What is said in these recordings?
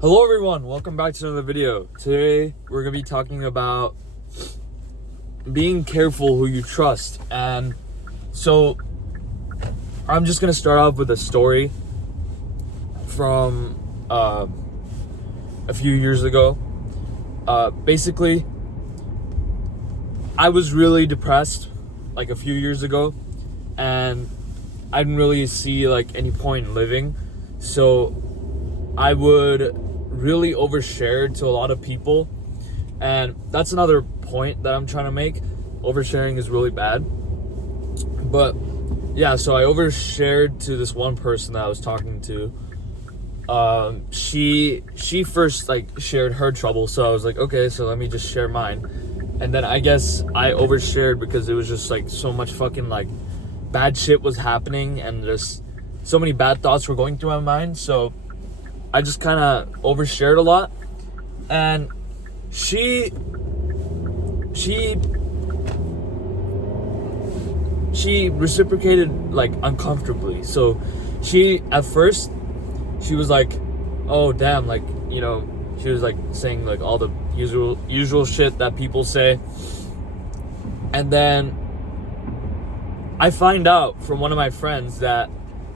Hello everyone, welcome back to another video. Today we're going to be talking about being careful who you trust. And so I'm just going to start off with a story from a few years ago. Basically, I was really depressed like a few years ago, and I didn't really see like any point in living. So I would really overshare to a lot of people, and that's another point that I'm trying to make. Oversharing is really bad, but yeah, so I overshared to this one person that I was talking to. She first like shared her trouble, so I was like, okay, so let me just share mine. And then I guess I overshared because it was just like so much fucking like bad shit was happening, and just so many bad thoughts were going through my mind. So I just kind of overshared a lot, and she reciprocated like uncomfortably. So at first she was like, oh damn, like, you know, she was like saying like all the usual shit that people say. And then I find out from one of my friends that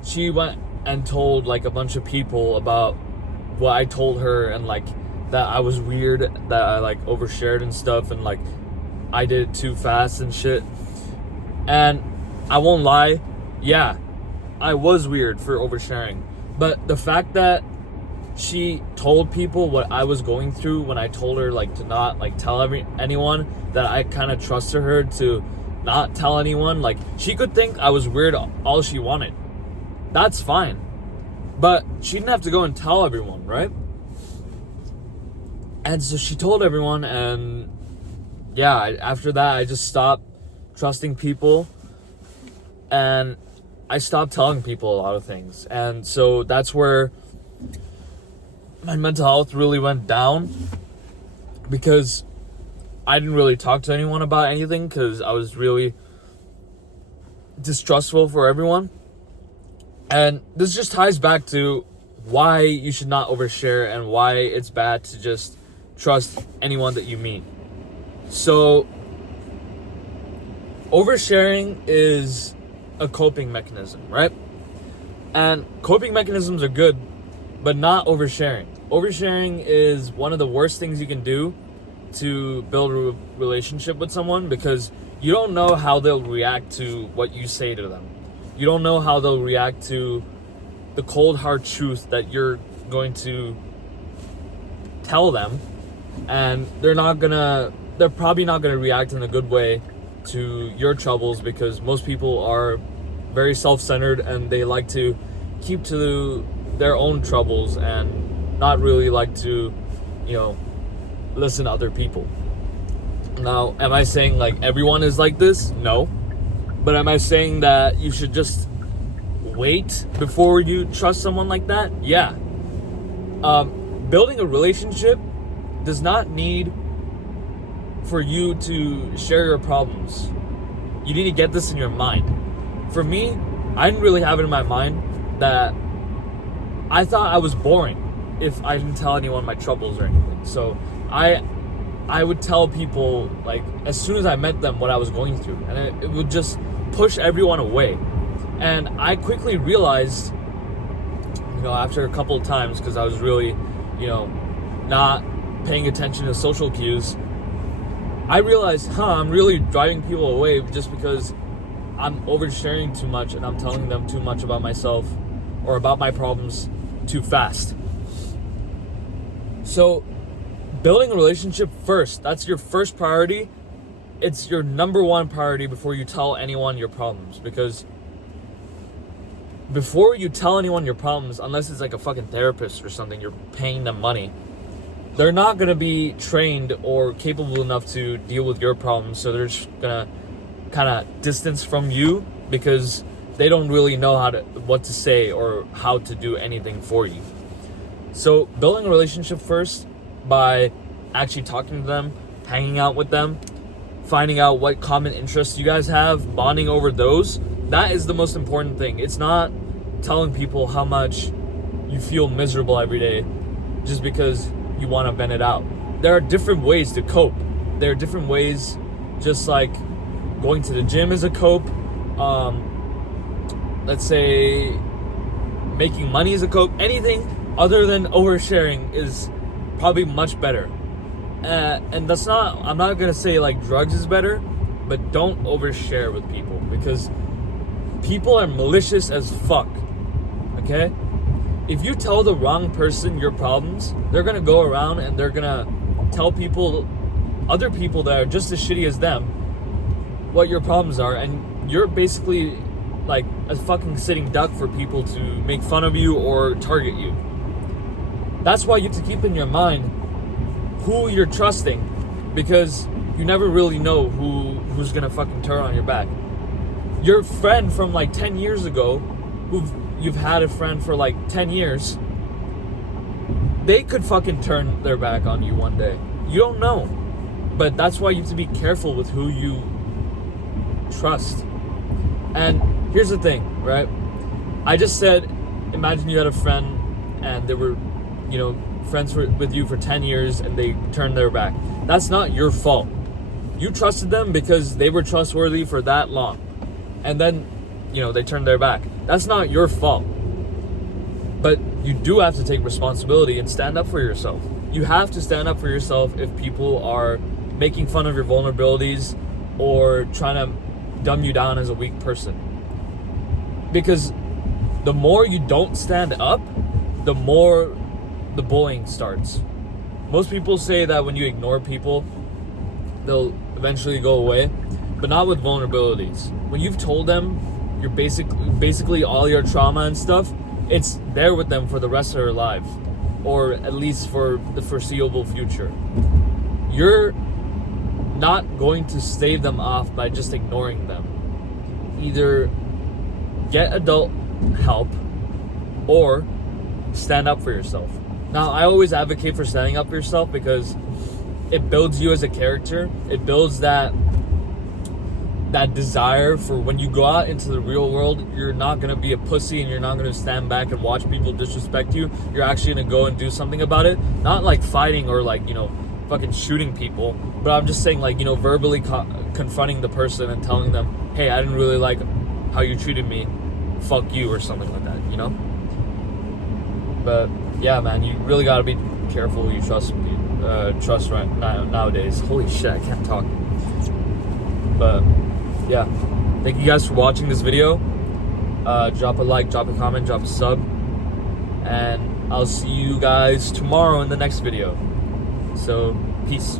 she went and told like a bunch of people about what I told her, and like that I was weird, that I like overshared and stuff, and like I did it too fast and shit. And I won't lie, yeah, I was weird for oversharing. But the fact that she told people what I was going through when I told her like to not like tell anyone, that I kind of trusted her to not tell anyone. Like, she could think I was weird all she wanted. That's fine. But she didn't have to go and tell everyone, right? And so she told everyone, and yeah, after that I just stopped trusting people, and I stopped telling people a lot of things. And so that's where my mental health really went down, because I didn't really talk to anyone about anything because I was really distrustful for everyone. And this just ties back to why you should not overshare and why it's bad to just trust anyone that you meet. So oversharing is a coping mechanism, right? And coping mechanisms are good, but not oversharing. Oversharing is one of the worst things you can do to build a relationship with someone, because you don't know how they'll react to what you say to them. You don't know how they'll react to the cold hard truth that you're going to tell them. And they're probably not gonna react in a good way to your troubles, because most people are very self-centered and they like to keep to their own troubles and not really like to, you know, listen to other people. Now, am I saying like everyone is like this? No. But am I saying that you should just wait before you trust someone like that? Yeah. Building a relationship does not need for you to share your problems. You need to get this in your mind. For me, I didn't really have it in my mind that I thought I was boring if I didn't tell anyone my troubles or anything. So I would tell people like as soon as I met them what I was going through, and it would just push everyone away. And I quickly realized, you know, after a couple of times, because I was really, you know, not paying attention to social cues, I realized, I'm really driving people away just because I'm oversharing too much and I'm telling them too much about myself or about my problems too fast. So building a relationship first, that's your first priority. It's your number one priority before you tell anyone your problems, because before you tell anyone your problems, unless it's like a fucking therapist or something, you're paying them money, they're not going to be trained or capable enough to deal with your problems. So they're just going to kind of distance from you because they don't really know what to say or how to do anything for you. So building a relationship first by actually talking to them, hanging out with them, finding out what common interests you guys have, bonding over those, that is the most important thing. It's not telling people how much you feel miserable every day just because you want to vent it out. There are different ways to cope. There are different ways, just like going to the gym is a cope. Let's say making money is a cope. Anything other than oversharing is probably much better. And that's not, I'm not gonna say like drugs is better, but don't overshare with people, because people are malicious as fuck. Okay? If you tell the wrong person your problems, they're gonna go around and they're gonna tell people, other people that are just as shitty as them, what your problems are, and you're basically like a fucking sitting duck for people to make fun of you or target you. That's why you have to keep in your mind who you're trusting, because you never really know who's gonna fucking turn on your back. Your friend from like 10 years ago, you've had a friend for like 10 years, they could fucking turn their back on you one day. You don't know. But that's why you have to be careful with who you trust. And here's the thing, right? I just said, imagine you had a friend and they were, friends with you for 10 years and they turned their back. That's not your fault. You trusted them because they were trustworthy for that long. And then, they turned their back. That's not your fault. But you do have to take responsibility and stand up for yourself. You have to stand up for yourself if people are making fun of your vulnerabilities or trying to dumb you down as a weak person. Because the more you don't stand up, the more the bullying starts. Most people say that when you ignore people, they'll eventually go away, but not with vulnerabilities. When you've told them your basically all your trauma and stuff, it's there with them for the rest of their lives, or at least for the foreseeable future. You're not going to stave them off by just ignoring them. Either get adult help or stand up for yourself. Now, I always advocate for standing up for yourself because it builds you as a character. It builds that desire for when you go out into the real world, you're not going to be a pussy and you're not going to stand back and watch people disrespect you. You're actually going to go and do something about it. Not like fighting or like, fucking shooting people. But I'm just saying like, verbally confronting the person and telling them, hey, I didn't really like how you treated me. Fuck you, or something like that, But yeah, man, you really got to be careful who you trust right nowadays. Holy shit, I can't talk. But yeah, thank you guys for watching this video. Drop a like, drop a comment, drop a sub, and I'll see you guys tomorrow in the next video. So peace.